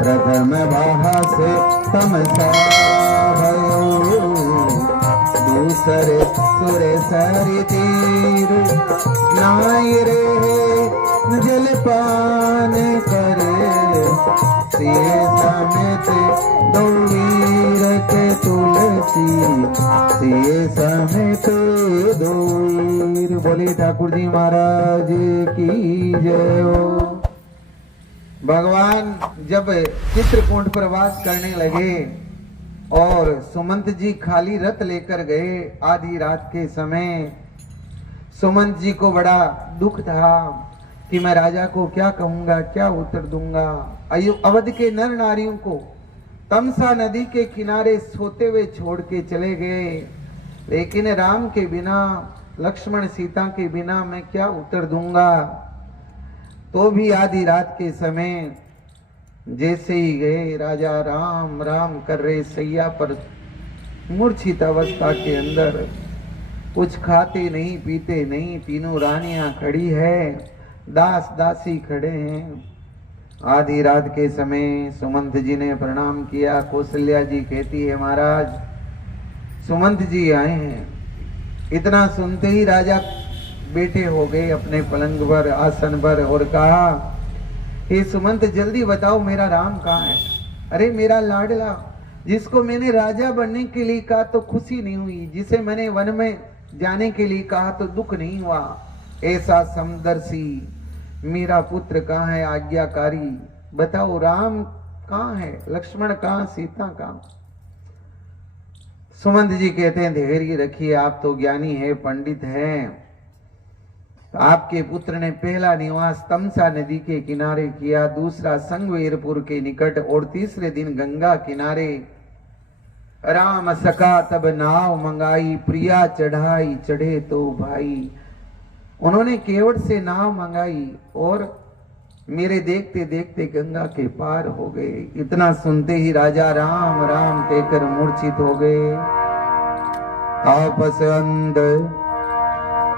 प्रथम बाहा से तमसा भयो, दूसरे सुरे सरि तीर नाय रे जलपान करे, सिए समेत दो वीर के तुलसी, सिए समेत दो वीर। बोले ठाकुर जी महाराज की जय हो। भगवान जब चित्रकूट पर वास करने लगे और सुमंत जी खाली रथ लेकर गए, आधी रात के समय सुमंत जी को बड़ा दुख था कि मैं राजा को क्या कहूंगा, क्या उत्तर दूंगा। अवध के नर नारियों को तमसा नदी के किनारे सोते हुए छोड़ के चले गए, लेकिन राम के बिना, लक्ष्मण सीता के बिना मैं क्या उत्तर दूंगा। तो भी आधी रात के समय जैसे ही गए, राजा राम राम कर रहे सैया पर, मूर्छित अवस्था के अंदर, कुछ खाते नहीं पीते नहीं, तीनों रानियां खड़ी है, दास दासी खड़े हैं। आधी रात के समय सुमंत जी ने प्रणाम किया। कौशल्या जी कहती है महाराज सुमंत जी आए हैं। इतना सुनते ही राजा बैठे हो गए अपने पलंग पर, आसन पर, और कहा हे सुमंत जल्दी बताओ मेरा राम कहाँ है। अरे मेरा लाडला, जिसको मैंने राजा बनने के लिए कहा तो खुशी नहीं हुई, जिसे मैंने वन में जाने के लिए कहा तो दुख नहीं हुआ, ऐसा समदर्शी मेरा पुत्र कहाँ है, आज्ञाकारी बताओ राम कहाँ है, लक्ष्मण कहाँ, सीता कहाँ। सुमंत जी कहते हैं धैर्य रखिए, आप तो ज्ञानी है, पंडित हैं। आपके पुत्र ने पहला निवास तमसा नदी के किनारे किया, दूसरा संगवेरपुर के निकट, और तीसरे दिन गंगा किनारे। राम सका तब नाव मंगाई, प्रिया चढ़ाई चढ़े तो भाई। उन्होंने केवट से नाव मंगाई और मेरे देखते देखते गंगा के पार हो गए। इतना सुनते ही राजा राम राम कहकर मूर्छित हो गए।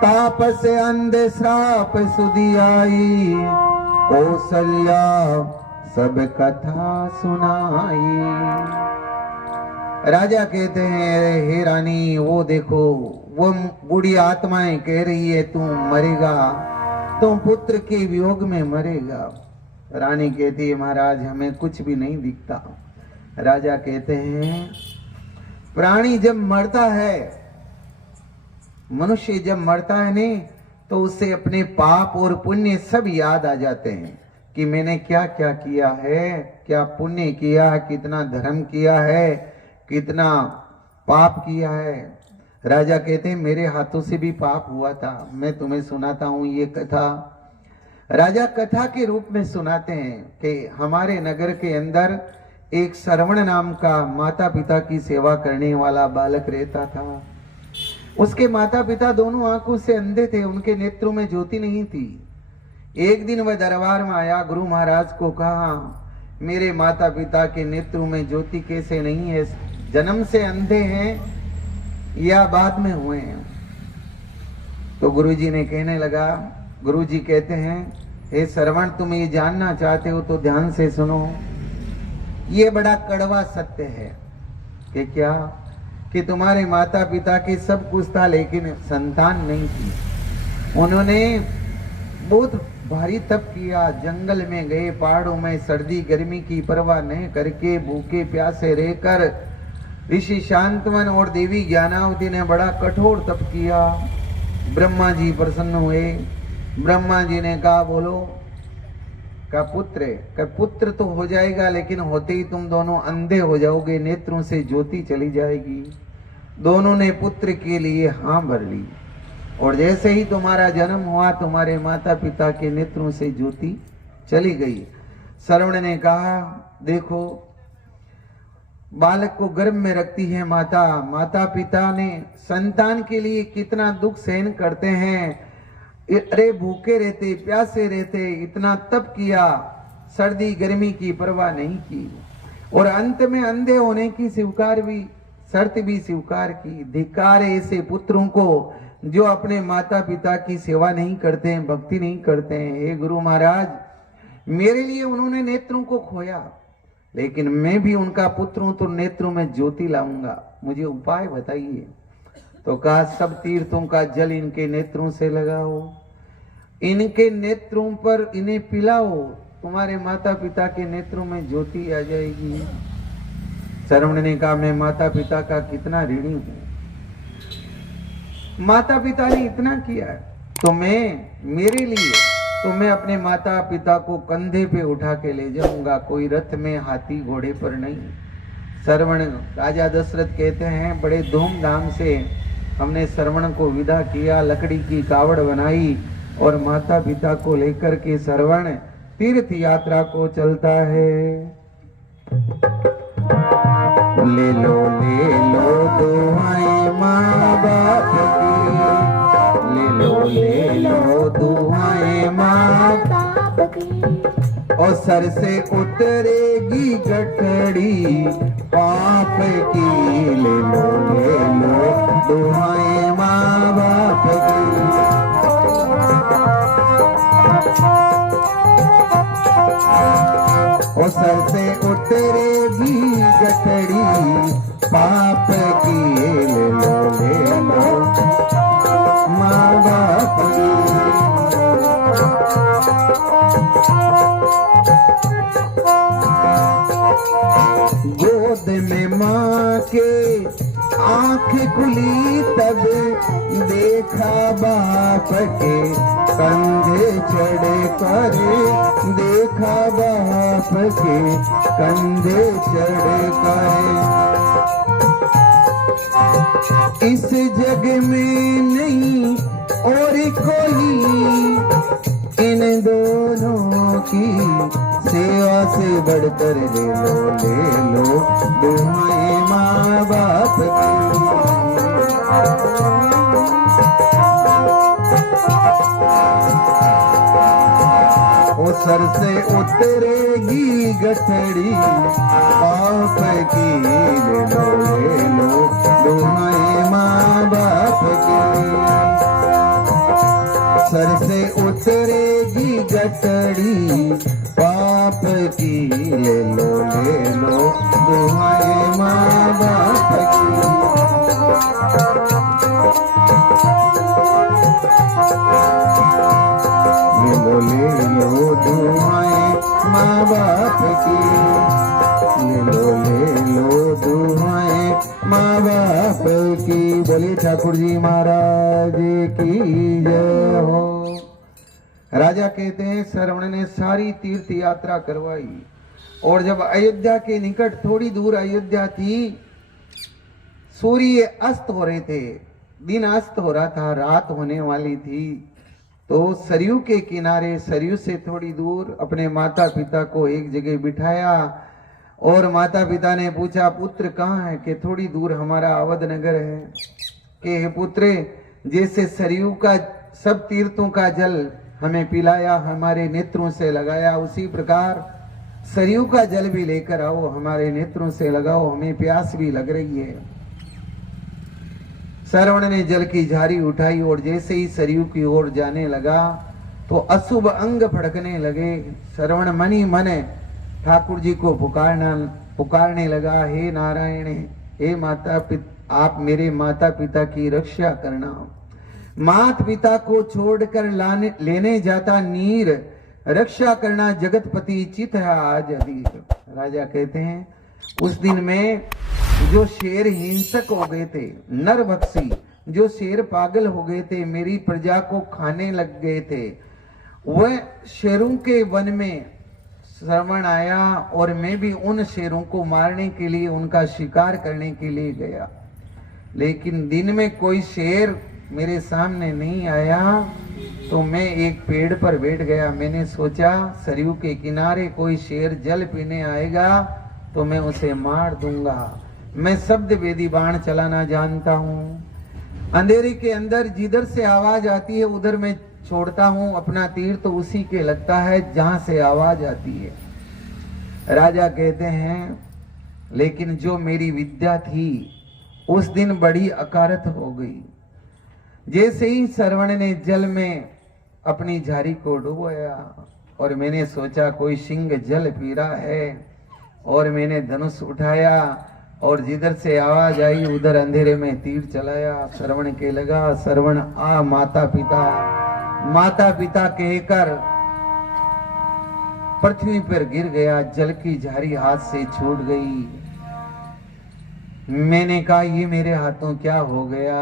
तापस अंध श्राप सुधी आई, कौशल्या सब कथा सुनाई। राजा कहते हैं हे रानी, वो देखो वो बूढ़ी आत्माएं कह रही है तू मरेगा, तुम पुत्र के वियोग में मरेगा। रानी कहती है महाराज हमें कुछ भी नहीं दिखता। राजा कहते हैं प्राणी जब मरता है, मनुष्य जब मरता है नहीं, तो उसे अपने पाप और पुण्य सब याद आ जाते हैं कि मैंने क्या क्या किया है, क्या पुण्य किया है, कितना धर्म किया है, कितना पाप किया है। राजा कहते हैं मेरे हाथों से भी पाप हुआ था, मैं तुम्हें सुनाता हूं ये कथा। राजा कथा के रूप में सुनाते हैं कि हमारे नगर के अंदर एक श्रवण नाम का माता पिता की सेवा करने वाला बालक रहता था। उसके माता पिता दोनों आंखों से अंधे थे, उनके नेत्रों में ज्योति नहीं थी। एक दिन वह दरबार में आया, गुरु महाराज को कहा मेरे माता पिता के नेत्रों में ज्योति कैसे नहीं है, जन्म से अंधे हैं या बाद में हुए हैं। तो गुरुजी ने कहने लगा, गुरुजी कहते हैं हे श्रवण तुम ये जानना चाहते हो तो ध्यान से सुनो, ये बड़ा कड़वा सत्य है कि क्या कि तुम्हारे माता पिता के सब कुछ था लेकिन संतान नहीं थी। उन्होंने बहुत भारी तप किया, जंगल में गए, पहाड़ों में सर्दी गर्मी की परवाह नहीं करके भूखे प्यासे रहकर ऋषि शांतवन और देवी ज्ञानावती ने बड़ा कठोर तप किया। ब्रह्मा जी प्रसन्न हुए। ब्रह्मा जी ने कहा बोलो, का पुत्र है, का पुत्र तो हो जाएगा लेकिन होते ही तुम दोनों अंधे हो जाओगे, नेत्रों से ज्योति चली जाएगी। दोनों ने पुत्र के लिए हाँ भर ली और जैसे ही तुम्हारा जन्म हुआ तुम्हारे माता पिता के नेत्रों से ज्योति चली गई। श्रवण ने कहा देखो बालक को गर्भ में रखती है माता, माता पिता ने संतान के लिए कितना दुख सहन करते हैं। अरे भूखे रहते, प्यासे रहते, इतना तप किया, सर्दी गर्मी की परवाह नहीं की और अंत में अंधे होने की स्वीकार भी, शर्त भी स्वीकार की। धिक्कार ऐसे पुत्रों को जो अपने माता पिता की सेवा नहीं करते हैं, भक्ति नहीं करते हैं। हे गुरु महाराज, मेरे लिए उन्होंने नेत्रों को खोया, लेकिन मैं भी उनका पुत्र हूं तो नेत्रों में ज्योति लाऊंगा, मुझे उपाय बताइए। तो कहा सब तीर्थों का जल इनके नेत्रों से लगाओ, इनके नेत्रों पर इन्हें पिलाओ, तुम्हारे माता पिता के नेत्रों में ज्योति आ जाएगी। श्रवण ने कहा मैं माता पिता का कितना ऋणी हूं, माता पिता ने इतना किया है तो मेरे लिए तो मैं अपने माता पिता को कंधे पे उठा के ले जाऊंगा, कोई रथ में हाथी घोड़े पर नहीं। श्रवण राजा दशरथ कहते हैं बड़े धूमधाम से हमने श्रवण को विदा किया, लकड़ी की कावड़ बनाई और माता पिता को लेकर के श्रवण तीर्थ यात्रा को चलता है। ले लो दुआएं माँ बाप की, ले लो दुआएं माँ बाप की, और सर से उतरेगी गठड़ी पाप की। ले लो दुआएं माँ बाप की, और सर से उतरेगी गठड़ी पाप की। ले लो माँ बाप की। गोद में माँ के आँख खुली तब देखा बाप के कंधे चढ़े कर, देखा बाप के कंधे चढ़े कर। इस जग में नहीं और कोई इन दोनों की सेवा से बढ़कर। ले लो दुआएं माँ बाप की। वो सर से उतरेगी गठड़ी पाप की। ले लो दुआएं माँ बाप की। सर से उतरेगी गठड़ी पाप की। ले लो दुआएं माँ बाप की। ले लो दुआएं माँ बाप की। ले लो दुआएं माँ बाप की। बोले ठाकुर जी महाराज की जय हो। राजा कहते हैं श्रवण ने सारी तीर्थ यात्रा करवाई और जब अयोध्या के निकट थोड़ी दूर अयोध्या थी, सूर्य अस्त हो रहे थे, दिन अस्त हो रहा था, रात होने वाली थी, तो सरयू के किनारे सरयू से थोड़ी दूर अपने माता पिता को एक जगह बिठाया और माता पिता ने पूछा पुत्र कहाँ है? कि थोड़ी दूर हमारा अवध नगर है। कि हे पुत्र, जैसे सरयू का सब तीर्थों का जल हमें पिलाया, हमारे नेत्रों से लगाया, उसी प्रकार सरयू का जल भी लेकर आओ, हमारे नेत्रों से लगाओ, हमें प्यास भी लग रही है। श्रवण ने जल की झारी उठाई और जैसे ही सरयू की ओर जाने लगा तो अशुभ अंग फड़कने लगे। श्रवण मनी मन ठाकुर जी को पुकारने लगा, हे नारायण, हे माता पिता, आप मेरे माता पिता की रक्षा करना। मात पिता को छोड़कर लेने जाता नीर, रक्षा करना जगतपति चित है आज अधीर। राजा कहते हैं उस दिन में जो शेर हिंसक हो गए थे, नरभक्षी, जो शेर पागल हो गए थे, मेरी प्रजा को खाने लग गए थे, वह शेरों के वन में श्रवण आया और मैं भी उन शेरों को मारने के लिए, उनका शिकार करने के लिए गया। लेकिन दिन में कोई शेर मेरे सामने नहीं आया तो मैं एक पेड़ पर बैठ गया। मैंने सोचा सरयू के किनारे कोई शेर जल पीने आएगा तो मैं उसे मार दूंगा। मैं शब्द वेदी बाण चलाना जानता हूँ। अंधेरे के अंदर जिधर से आवाज आती है उधर मैं छोड़ता हूँ, अपना तीर तो उसी के लगता है जहां से आवाज आती है। राजा कहते हैं लेकिन जो मेरी विद्या थी उस दिन बड़ी अकारत हो गई। जैसे ही श्रवण ने जल में अपनी झारी को डुबोया और मैंने सोचा कोई सिंह जल पी रहा है, और मैंने धनुष उठाया और जिधर से आवाज आई उधर अंधेरे में तीर चलाया। श्रवण के लगा, श्रवण आ माता पिता, माता पिता कहकर पृथ्वी पर गिर गया। जल की झारी हाथ से छूट गई। मैंने कहा ये मेरे हाथों क्या हो गया,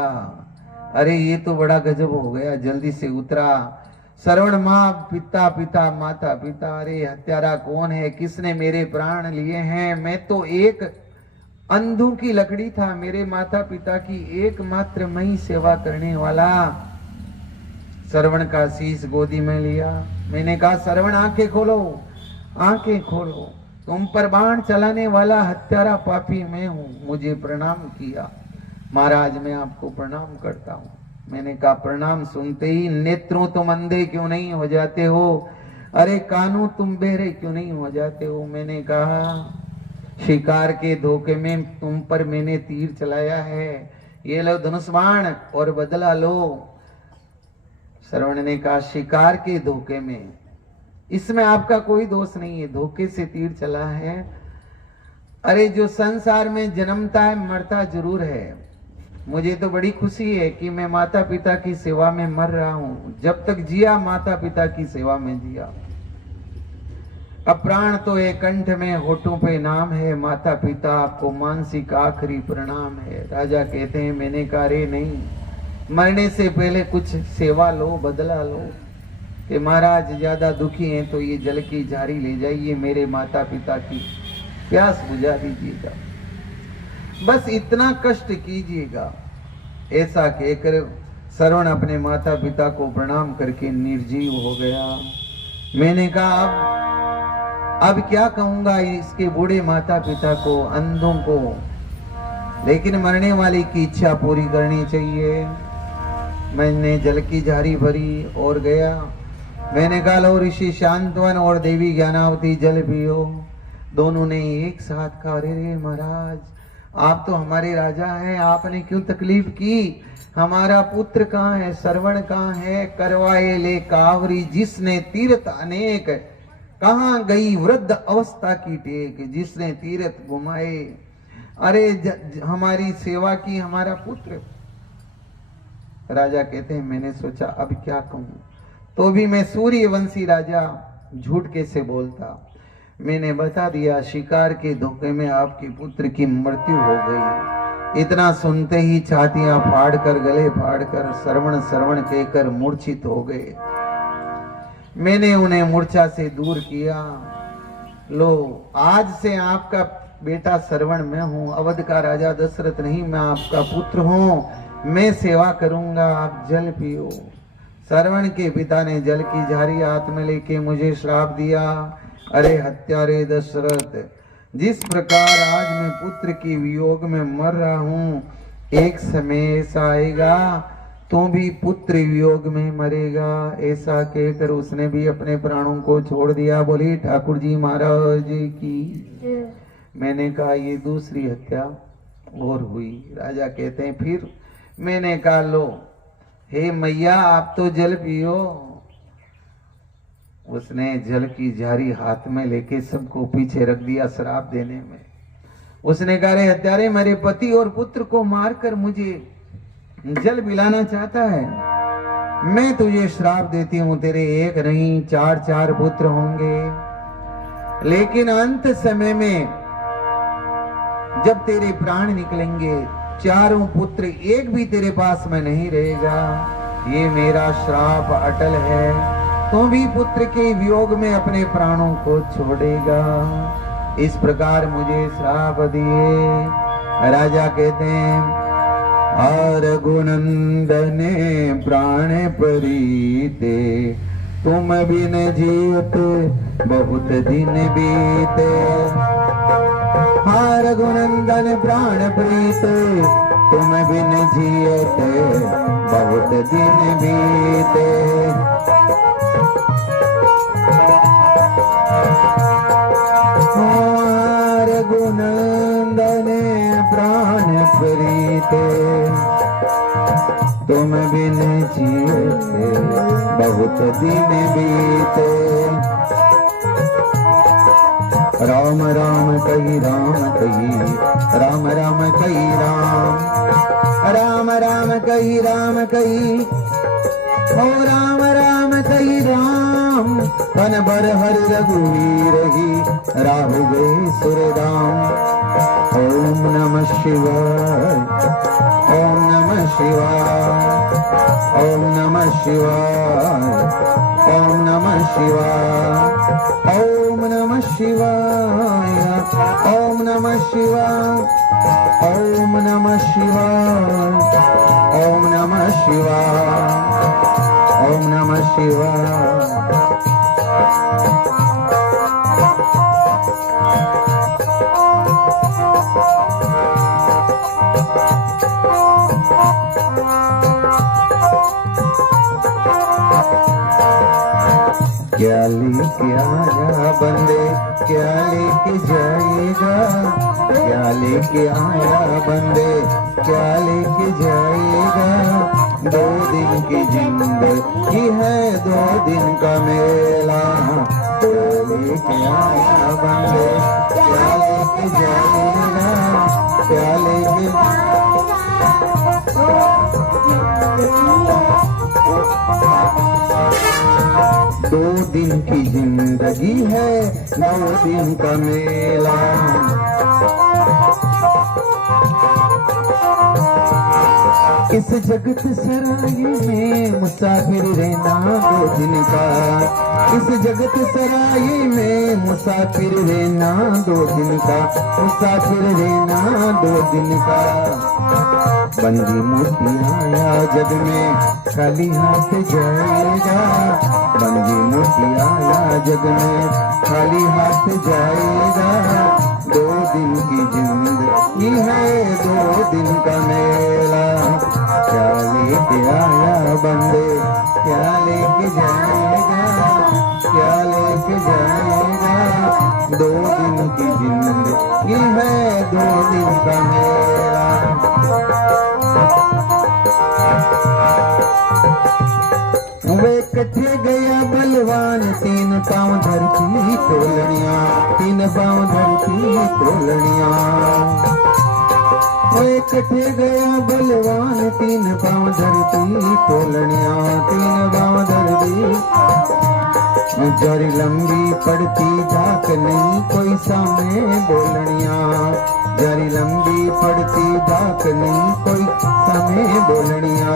अरे ये तो बड़ा गजब हो गया। जल्दी से उतरा। श्रवण माँ पिता, पिता माता पिता, अरे हत्यारा कौन है, किसने मेरे प्राण लिए हैं? मैं तो एक अंधों की लकड़ी था, मेरे माता पिता की एकमात्र मैं ही सेवा करने वाला। श्रवण का शीश गोदी में लिया। मैंने कहा श्रवण आंखें खोलो, आंखें खोलो, तुम पर बाण चलाने वाला हत्यारा पापी मैं हूं। मुझे प्रणाम किया। महाराज मैं आपको प्रणाम करता हूं। मैंने कहा प्रणाम सुनते ही नेत्रों तुम अंधे क्यों नहीं हो जाते हो, अरे कानों तुम बहरे क्यों नहीं हो जाते हो? मैंने कहा शिकार के धोखे में तुम पर मैंने तीर चलाया है, ये लो धनुष बाण और बदला लो। श्रवण ने कहा शिकार के धोखे में, इसमें आपका कोई दोष नहीं है, धोखे से तीर चला है। अरे जो संसार में जन्मता है मरता जरूर है। मुझे तो बड़ी खुशी है कि मैं माता पिता की सेवा में मर रहा हूं। जब तक जिया माता पिता की सेवा में जिया। अब प्राण तो है कंठ में, होठों पे नाम है, माता पिता आपको मानसिक आखिरी प्रणाम है। राजा कहते हैं मैंने कहा रे नहीं, मरने से पहले कुछ सेवा लो, बदला लो। कि महाराज ज्यादा दुखी हैं तो ये जल की झारी ले जाइए, मेरे माता पिता की प्यास बुझा दीजिएगा, बस इतना कष्ट कीजिएगा। ऐसा कहकर श्रवण अपने माता पिता को प्रणाम करके निर्जीव हो गया। मैंने कहा अब क्या कहूंगा इसके बूढ़े माता पिता को, अंधों को, लेकिन मरने वाले की इच्छा पूरी करनी चाहिए। मैंने जल की झारी भरी और गया। मैंने कहा लो ऋषि शांतवन और देवी ज्ञानावती जल पियो। दोनों ने एक साथ कहा रे महाराज आप तो हमारे राजा हैं, आपने क्यों तकलीफ की? हमारा पुत्र कहाँ है, श्रवण कहाँ है? करवाए ले कावरी जिसने तीर्थ अनेक, कहाँ गई वृद्ध अवस्था की टेक, जिसने तीर्थ घुमाए। अरे हमारी सेवा की हमारा पुत्र। राजा कहते हैं मैंने सोचा अब क्या कहूं, तो भी मैं सूर्यवंशी राजा झूठ कैसे बोलता। मैंने बता दिया शिकार के धोखे में आपके पुत्र की मृत्यु हो गई। इतना सुनते ही छातियां फाड़कर, गले फाड़कर श्रवण श्रवण कहकर मूर्छित हो गए। मैंने उन्हें मूर्छा से दूर किया। लो आज से आपका बेटा श्रवण मैं हूं, अवध का राजा दशरथ नहीं, मैं आपका पुत्र हूं, मैं सेवा करूंगा, आप जल पियो। श्रवण के पिता ने जल की झारी हाथ में लेके मुझे श्राप दिया। अरे हत्यारे दशरथ, जिस प्रकार आज मैं पुत्र की वियोग में मर रहा हूं, एक समय ऐसा आएगा तो भी पुत्र वियोग में मरेगा। ऐसा कहकर उसने भी अपने प्राणों को छोड़ दिया। बोली ठाकुर जी महाराज की। मैंने कहा ये दूसरी हत्या और हुई। राजा कहते हैं फिर? मैंने कहा लो हे मैया आप तो जल पियो। उसने जल की झारी हाथ में लेके सबको पीछे रख दिया श्राप देने में। उसने कहा रे हत्यारे, मेरे पति और पुत्र को मारकर मुझे जल पिलाना चाहता है, मैं तुझे श्राप देती हूं, तेरे एक नहीं 4 पुत्र होंगे, लेकिन अंत समय में जब तेरे प्राण निकलेंगे, 4 पुत्र एक भी तेरे पास में नहीं रहेगा। ये मेरा श्राप अटल है। तो भी पुत्र के वियोग में अपने प्राणों को छोड़ेगा। इस प्रकार मुझे श्राप दिए। राजा कहते हैं रघुनंदने प्राण परीते, तुम बिन जीवत बहुत दिन बीते। रघुनंदन प्राण प्रीते, तुम बिन जियत बहुत दिन बीते। रघुनंदन प्राण प्रीते, तुम बिन जियत बहुत दिन बीते। राम राम कही राम कही, राम राम कही राम, राम राम कही राम कही, ओ राम राम कही राम। तन बर हर रघुवीर ही, राहु गए सुरदाम। ओम नमः शिवाय, ओम नमः शिवाय, ओम नमः शिवाय, ओम नमः शिवाय, ओम नमः शिवाय, ओम नमः शिवाय, ओम नमः शिवाय, ओम नमः शिवाय, ओम नमः शिवाय। क्या लेके आया बंदे, क्या लेके जाएगा, क्या लेके आया बंदे, क्या लेके जाएगा। 2 दिन की जिंदगी है, 2 दिन का मेला। क्या लेके आया बंदे, क्या लेके जाएगा, क्या लेके 2 दिन की जिंदगी है, 9 दिन का मेला। इस जगत सराय में मुसाफिर रहना 2 दिन का, इस जगत सराय में मुसाफिर रहना 2 दिन का, मुसाफिर रहना 2 दिन का। बंदी मोती आया जग में, खाली हाथ जाएगा। बंदी मोती आया जग में, खाली हाथ जाएगा। 2 दिन की जिंदगी है, 2 दिन का मेला। क्या लेके आया बंदे, क्या लेके जाएगा, क्या लेके जाएगा। 2 दिन की जिंदगी है, 2 दिन का मेला। वे कटे गया बलवान, 3 पाँव धरती तोलनिया, 3 पाँव धरती तोलनिया। वे कटे गया बलवान, 3 पाँव धरती तोलनिया, 3 पाँव धरती। जरी लंबी पड़ती धाक नहीं, कोई सामने बोलनिया। जरी लंबी पड़ती धाक नहीं, कोई सामने बोलनिया।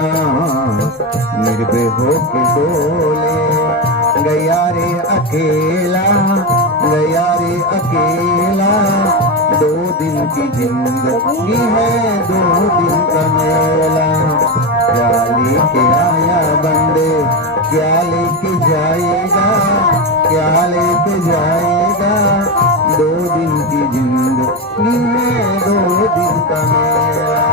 निर्भय होके बोले, गया रे अकेला, गया रे अकेला। 2 दिन की जिंदगी है, 2 दिन का मेला। क्या लेके आया बंदे, क्या लेके जाएगा, क्या लेके जाएगा। 2 दिन की जिंदगी है, 2 दिन का मेला।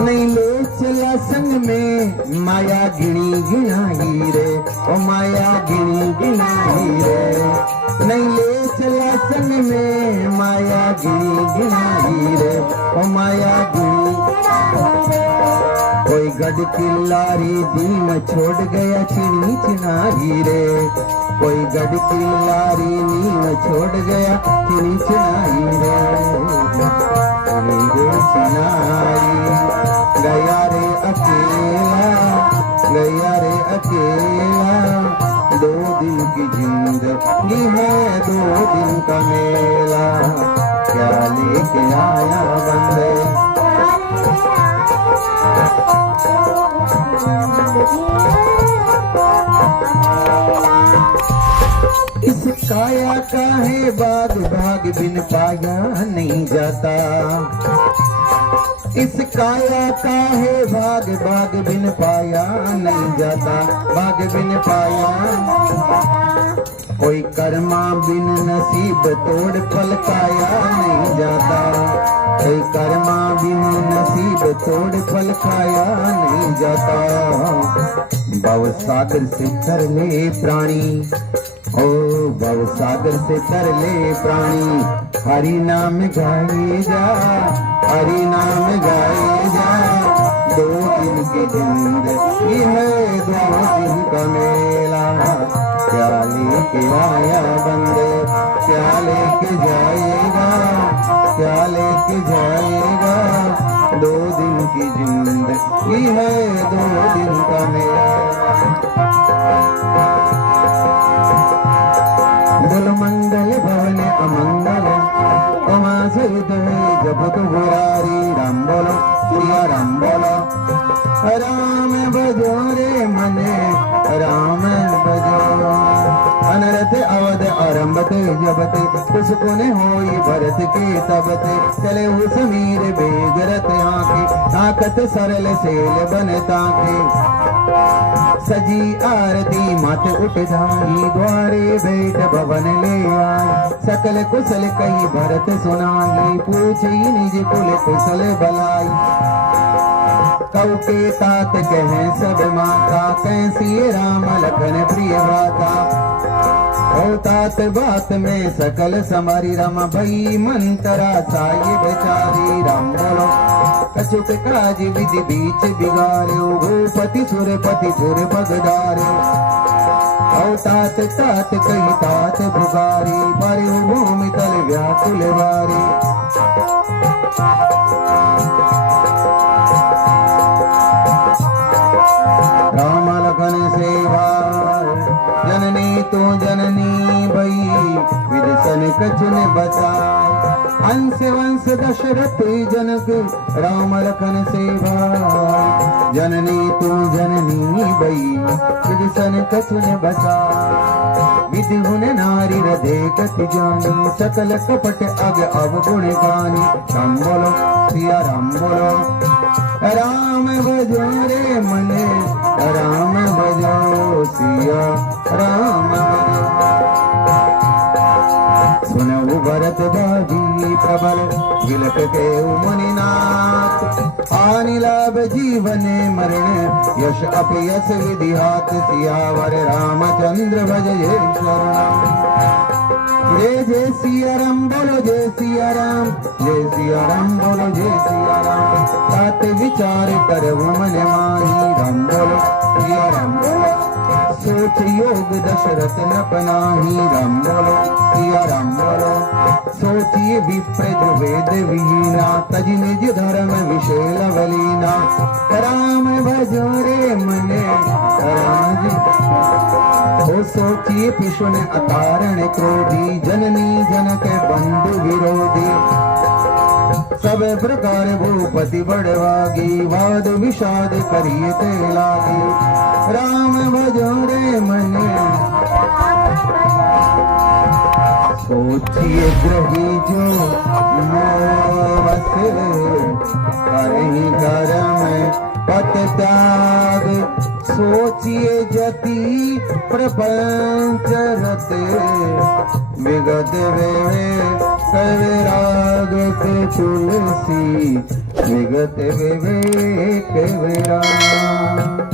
नहीं ले चला संग में, माया गिनी गिनाई रे, ओ माया गिनी गिनाई रे। नहीं ले चला संग में, माया गिनी गिनाई रे, ओ माया गिनी। कोई गढ़ किल्लारी दिल में छोड़ गया, चिड़ी चिनाई रे। कोई गढ़ किल्लारी नील में छोड़ गया, चिड़ी चिनाई रे। चिनाई गया रे अकेला, गया रे अकेला। 2 दिन की जिंदगी है, 2 दिन का मेला। क्या लेके आया बंदे, इस काया का है बाग, भाग बिन पाया नहीं जाता। इस काया का है भाग, भाग बिन पाया नहीं जाता, भाग बिन पाया। कोई कर्मा बिन नसीब तोड़ फल पाया नहीं जाता। कोई कर्मा बिन नसीब तोड़ फल खाया नहीं जाता। भव सागर से तर ले प्राणी, ओ भव सागर से तर ले प्राणी, हरि नाम गाए जा, हरि नाम गाए जा। 2 दिन की जिंदगी है 2 दिन का मेला, क्या लेके आया बंदे क्या लेके जाएगा, क्या लेके जाएगा। 2 दिन की जिंदगी है 2 दिन का मेला। बोल मंगल भवन अमंगल, उमा सहित जब तो बुरारी। राम बोलो सिया राम बोलो, राम भजो रे मने राम भजो। अनरथ अवध आरंभते जबते, पुष्पुन होई भरत के तबते। चले हु समीर बेगरत आके, ताकत सरल सेल बनता के। सजी आरती मत उठ जाई, द्वारे बैठ भवन ले आई। सकल कुशल कही भरत सुनाई, पूछी निज कुल कुशल बलाई। कौ के तात कहे सब माता, कैसी राम लखन प्रिय भ्राता। ओ तात बात में सकल समारी, राम भई मंतरा साई बेचारी। राम बोलो कछुक काज विधि बीच बिगाड़ो, भूपति सुरपति सुर पगदारे। औ तात तात कही तात भुगारी, पर भूमि तल व्याकुल वारी। राम लखन सेवा जननी तो जननी भई, विदसन कछुन बचाए। अंश वंश दशरथ जनक, राम लखन सेवा जननी तू जननी भई, विदसन कछुन बचाए। विधि गुण नारी हृदय कति जानी, सकल कपट अग अवगुण गानी। राम बोलो सिया राम बोलो, राम भजो रे मने राम भजो सिया राम भजो। सुनऊ भरत बाजी प्रबल, विलप के मुनिनाथ। हानि लाभ जीवन मरण, यश अपयस विधि हाथ। सियावर रामचंद्र भज जय शरण। जय जय सिया राम बोलो जय सिया राम, जय सिया राम बोलो जय सिया राम। तात विचार करहु मन माही, राम बोलो सिया राम बोलो। सोच योग दशरथ न बनाही, राम बोलो सिया राम बोलो। सोचिए विप्र जो वेद विहीना, तज निज धर्म विषय लवलीना। राम भजो रे मने राम जी। ओ सोचिए पिशुन अकारण क्रोधी, जननी जनक बंधु विरोधी। सब प्रकार भूपति बड़वागी, वाद विषाद करिए ते लागी। राम भजो रे मने सोचिए ग्रही जो मोवस, करही कर्म पत त्याग। सोचिए जति प्रपंच रते, विगत वे कविराग के तुलसी। विगत वे कविराग।